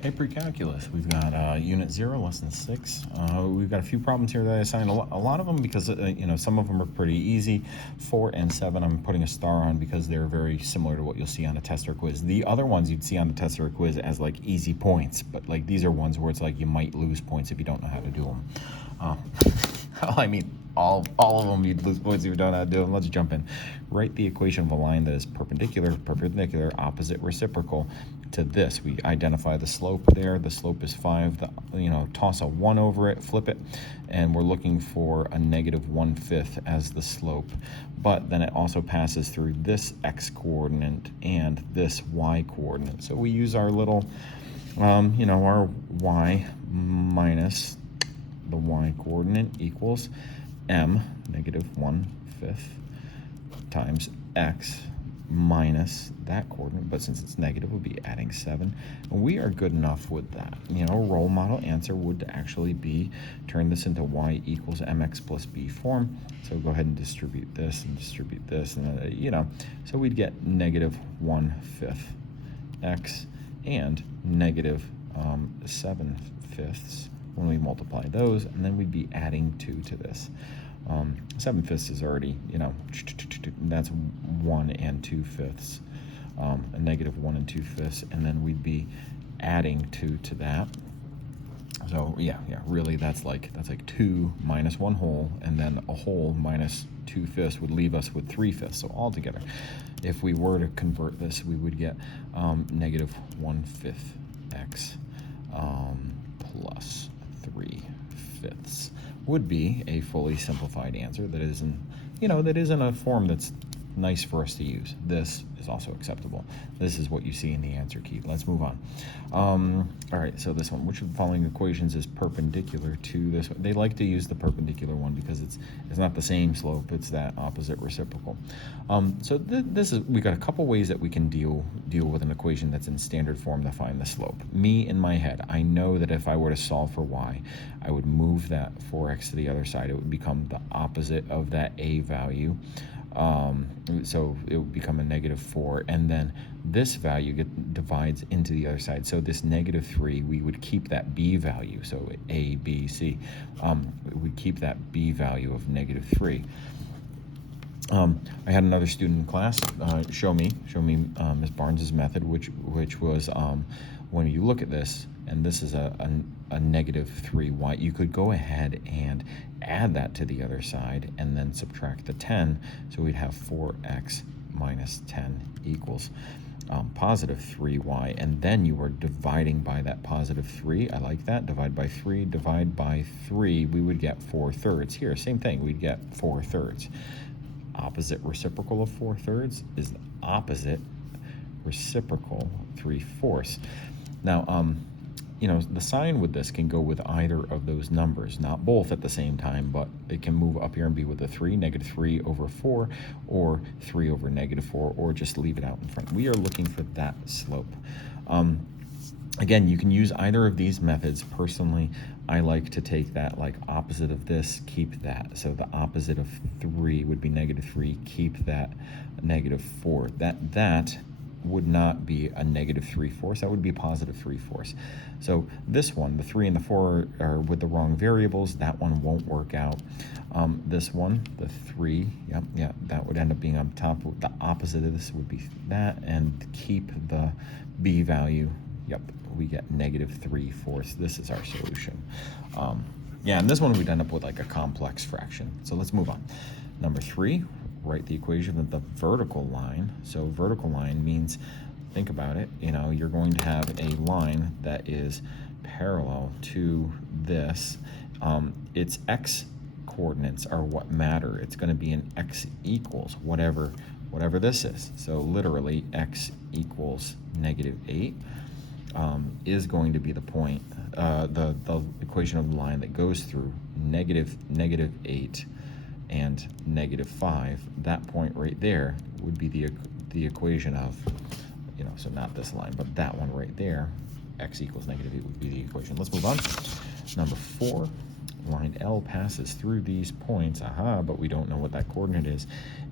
Hey, pre-calculus, we've got unit 0, lesson 6. We've got a few problems here that I assigned, a lot of them because, some of them are pretty easy. 4 and 7 I'm putting a star on because they're very similar to what you'll see on a test or quiz. The other ones you'd see on the test or quiz as like easy points, but like these are ones where it's like you might lose points if you don't know how to do them. I mean, all of them you'd lose points if you don't know how to do them. Let's jump in. Write the equation of a line that is perpendicular, opposite, reciprocal to this. We identify the slope there. The slope is 5. Toss a 1 over it, flip it, and we're looking for a -1/5 as the slope. But then it also passes through this x coordinate and this y coordinate. So we use our little, our y minus the y coordinate equals m, -1/5, times x minus that coordinate, but since it's negative, we'll be adding 7. And we are good enough with that. Role model answer would actually be turn this into y equals mx plus b form. So go ahead and distribute this, and so we'd get -1/5 x and -7/5 when we multiply those, and then we'd be adding 2 to this. 7/5 is already, that's 1 2/5, a -1 2/5, and then we'd be adding 2 to that. So really that's like 2 minus 1 whole, and then a whole minus 2/5 would leave us with 3/5. So altogether, if we were to convert this, we would get -1/5 x plus 3/5 would be a fully simplified answer that isn't a form that's nice for us to use. This is also acceptable. This is what you see in the answer key. Let's move on. All right, so this one, which of the following equations is perpendicular to this one? They like to use the perpendicular one because it's not the same slope, it's that opposite reciprocal. So we got a couple ways that we can deal with an equation that's in standard form to find the slope. Me, in my head, I know that if I were to solve for y, I would move that 4x to the other side. It would become the opposite of that a value. So it would become a -4, and then this value divides into the other side. So this -3, we would keep that b value. So a, b, c, we keep that b value of -3. I had another student in class show me Ms. Barnes's method, which was when you look at this, and this is a -3y, you could go ahead and add that to the other side and then subtract the 10, so we'd have 4x minus 10 equals positive 3y, and then you were dividing by that positive 3. I like that. Divide by 3, divide by 3, we would get 4/3. Here, same thing, we'd get 4/3. Opposite reciprocal of 4/3 is the opposite reciprocal 3/4. Now, the sign with this can go with either of those numbers, not both at the same time, but it can move up here and be with a 3, -3 over 4, or 3 over -4, or just leave it out in front. We are looking for that slope. Again, you can use either of these methods. Personally, I like to take that like opposite of this, keep that. So the opposite of 3 would be -3, keep that -4. That would not be a -3/4, that would be positive 3/4. So this one, the 3 and the 4 are with the wrong variables. That one won't work out. This one, the 3, that would end up being on top. The opposite of this would be that, and keep the b value. Yep, we get -3/4. This is our solution. And this one we'd end up with like a complex fraction. So let's move on. Number 3, write the equation of the vertical line. So vertical line means, think about it, you're going to have a line that is parallel to this. Its x coordinates are what matter. It's going to be an x equals whatever this is. So literally x equals -8. Is going to be the point, the equation of the line that goes through -8 and -5. That point right there would be the equation of, so not this line, but that one right there, x equals -8 would be the equation. Let's move on. Number 4, line L passes through these points, but we don't know what that coordinate is,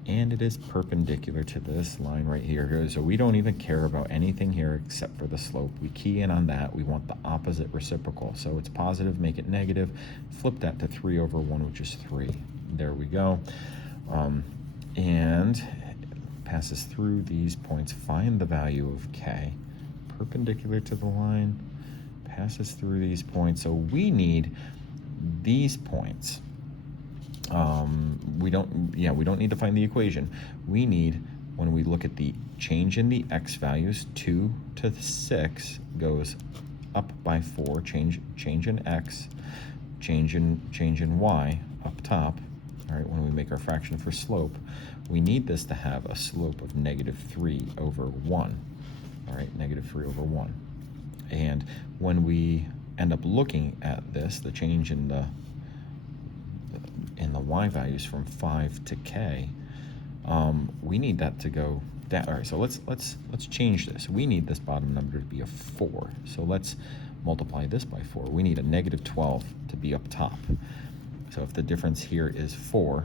and it is perpendicular to this line right here. So we don't even care about anything here except for the slope. We key in on that. We want the opposite reciprocal. So it's positive, make it negative, flip that to 3 over 1, which is 3. There we go. And passes through these points. Find the value of K, perpendicular to the line, passes through these points. So we need these points. We don't need to find the equation. We need, when we look at the change in the x values, 2 to 6 goes up by 4, change in x, change in y up top. All right, when we make our fraction for slope, we need this to have a slope of -3 over 1. All right, -3 over 1. And when we end up looking at this, the change in the y values from 5 to k, we need that to go down. All right, so let's change this. We need this bottom number to be a 4. So let's multiply this by 4. We need a -12 to be up top. So if the difference here is 4,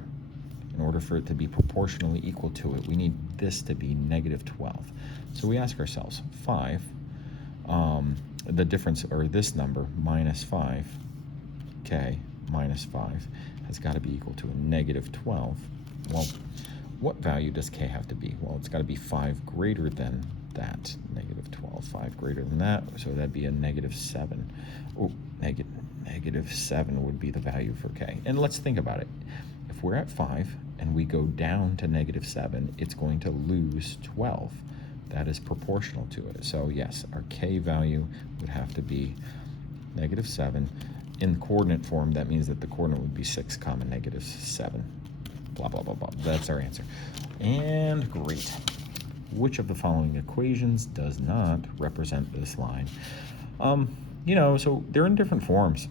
in order for it to be proportionally equal to it, we need this to be -12. So we ask ourselves, 5, the difference, or this number, -5, k minus 5, has got to be equal to a -12. Well, what value does k have to be? Well, it's got to be 5 greater than that, -12, 5 greater than that, so that'd be a -7. Oh, -7 would be the value for k. And let's think about it. If we're at 5 and we go down to -7, it's going to lose 12. That is proportional to it. So yes, our k value would have to be -7. In coordinate form, that means that the coordinate would be 6, -7. Blah, blah, blah, blah. That's our answer. And great. Which of the following equations does not represent this line? So they're in different forms.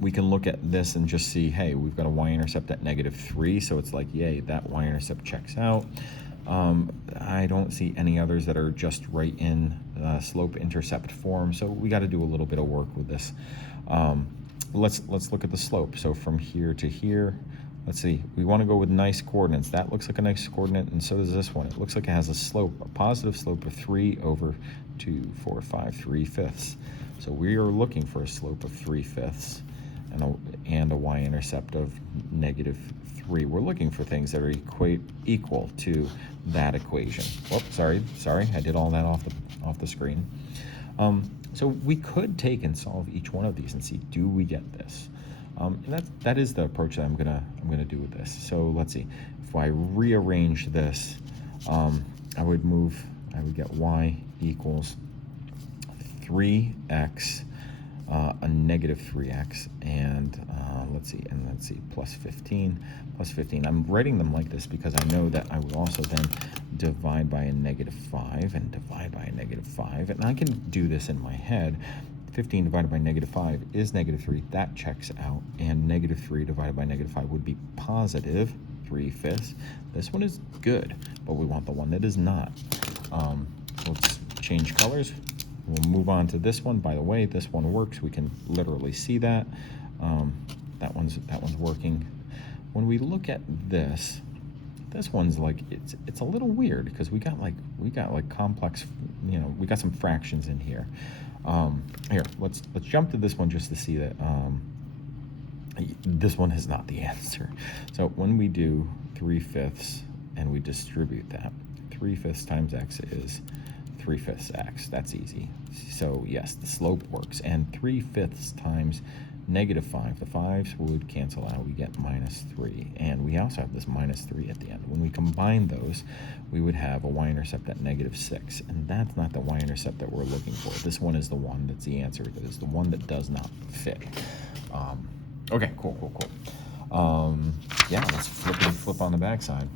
We can look at this and just see, hey, we've got a y-intercept at -3, so it's like, yay, that y-intercept checks out. I don't see any others that are just right in slope-intercept form, so we got to do a little bit of work with this. Let's look at the slope. So from here to here, let's see, we want to go with nice coordinates. That looks like a nice coordinate, and so does this one. It looks like it has a slope, a positive slope of 3 over 2, 4, 5, 3/5. So we are looking for a slope of 3/5 and a y-intercept of -3. We're looking for things that are equal to that equation. Whoops, sorry, I did all that off the screen. So we could take and solve each one of these and see, do we get this? And that is the approach that I'm gonna do with this. So let's see. If I rearrange this, I would get y equals 3x, a -3x, and let's see, plus 15. I'm writing them like this because I know that I will also then divide by a -5 and divide by a -5, and I can do this in my head. 15 divided by -5 is -3. That checks out, and -3 divided by -5 would be positive 3/5. This one is good, but we want the one that is not. Let's change colors. We'll move on to this one. By the way, this one works. We can literally see that. That one's working. When we look at this one's like, it's a little weird because we got complex, we got some fractions in here. Here, let's jump to this one just to see that this one is not the answer. So when we do 3/5 and we distribute that, 3/5 times x is 3/5 x. That's easy. So yes, the slope works. And 3/5 times -5, the 5s would cancel out. We get -3. And we also have this -3 at the end. When we combine those, we would have a y-intercept at -6. And that's not the y-intercept that we're looking for. This one is the one that's the answer. It is the one that does not fit. Okay, cool. Yeah, let's flip on the backside.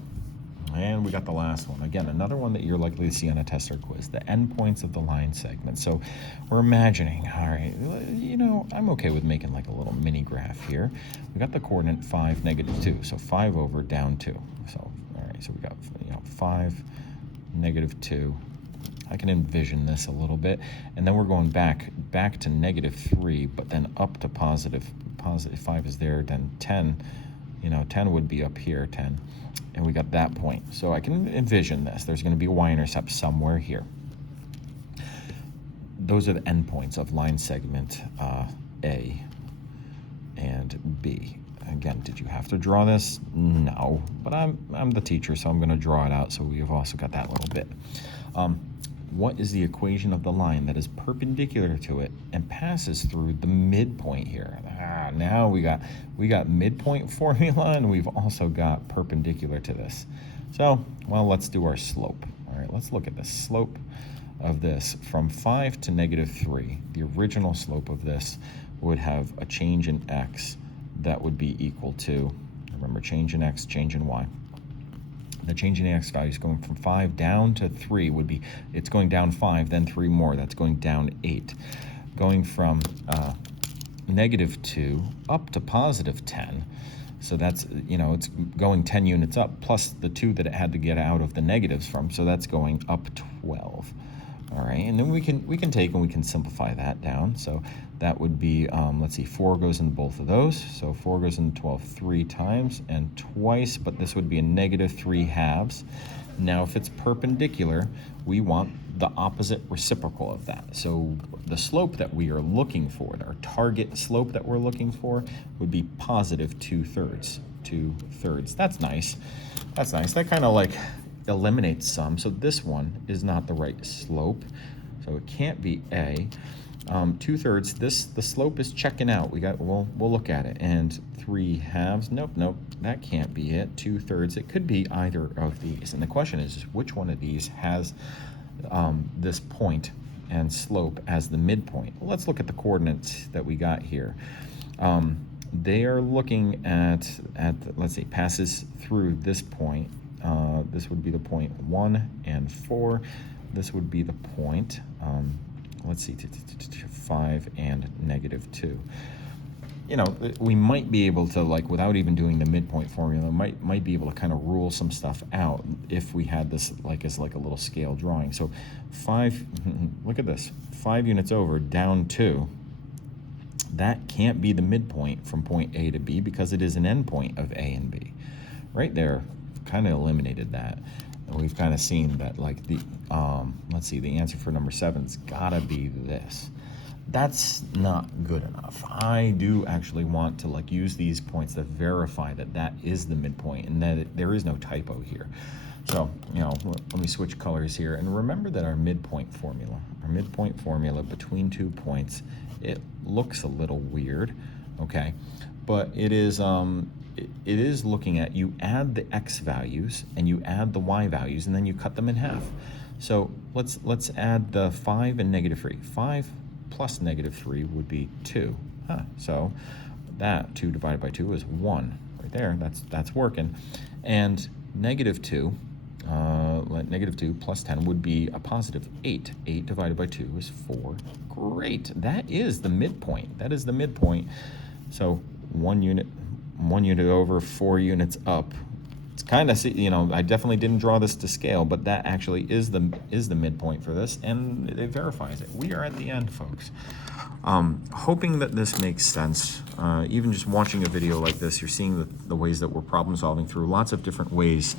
And we got the last one. Again, another one that you're likely to see on a test or quiz, the endpoints of the line segment. So we're imagining, all right, I'm okay with making like a little mini graph here. We got the coordinate 5, -2, so 5 over down 2. So, all right, so we got 5, -2. I can envision this a little bit. And then we're going back to -3, but then up to positive positive 5 is there, then 10, 10 would be up here, 10, and we got that point. So I can envision this. There's going to be a y-intercept somewhere here. Those are the endpoints of line segment A and B. Again, did you have to draw this? No, but I'm the teacher, so I'm going to draw it out, so we've also got that little bit. What is the equation of the line that is perpendicular to it and passes through the midpoint here? Now we got midpoint formula, and we've also got perpendicular to this. So, well, let's do our slope. All right, let's look at the slope of this from 5 to -3. The original slope of this would have a change in x that would be equal to, remember, change in x, change in y. The change in the x value is going from 5 down to 3 would be, it's going down 5, then 3 more, that's going down 8. Going from -2 up to +10, so that's, it's going 10 units up, plus the 2 that it had to get out of the negatives from, so that's going up 12. All right, and then we can take and we can simplify that down. So that would be, let's see, 4 goes into both of those. So 4 goes into 12 3 times and twice, but this would be a -3/2. Now, if it's perpendicular, we want the opposite reciprocal of that. So the slope that we are looking for, our target slope that we're looking for, would be +2/3. 2/3. That's nice. That's nice. That kind of like eliminates some. So this one is not the right slope. So it can't be A. 2/3. The slope is checking out. We'll look at it. And 3/2. Nope. That can't be it. 2/3. It could be either of these. And the question is which one of these has this point and slope as the midpoint? Well, let's look at the coordinates that we got here. They are looking at let's see, passes through this point. This would be the point 1 and 4. This would be the point, let's see, 5 and -2. We might be able to, like, without even doing the midpoint formula, might be able to kind of rule some stuff out if we had this as like a little scale drawing. So 5, look at this, 5 units over, down 2. That can't be the midpoint from point A to B because it is an endpoint of A and B. Right there, kind of eliminated that. And we've kind of seen that, like, the let's see, the answer for number 7's gotta be this. That's not good enough. I do actually want to, like, use these points to verify that is the midpoint and that there is no typo here. So, let me switch colors here, and remember that our midpoint formula between 2 points, it looks a little weird, okay? But it is looking at, you add the x values and you add the y values and then you cut them in half. So let's add the 5 and -3. 5 plus -3 would be 2. So that 2 divided by 2 is 1 right there. That's working. And -2, -2 plus 10 would be a +8. 8 divided by 2 is 4. Great. That is the midpoint. That is the midpoint. So 1 unit over, 4 units up. It's kind of, I definitely didn't draw this to scale, but that actually is the midpoint for this, and it verifies it. We are at the end, folks. Hoping that this makes sense. Even just watching a video like this, you're seeing the ways that we're problem solving through lots of different ways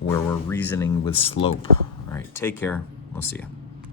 where we're reasoning with slope. All right, take care. We'll see you.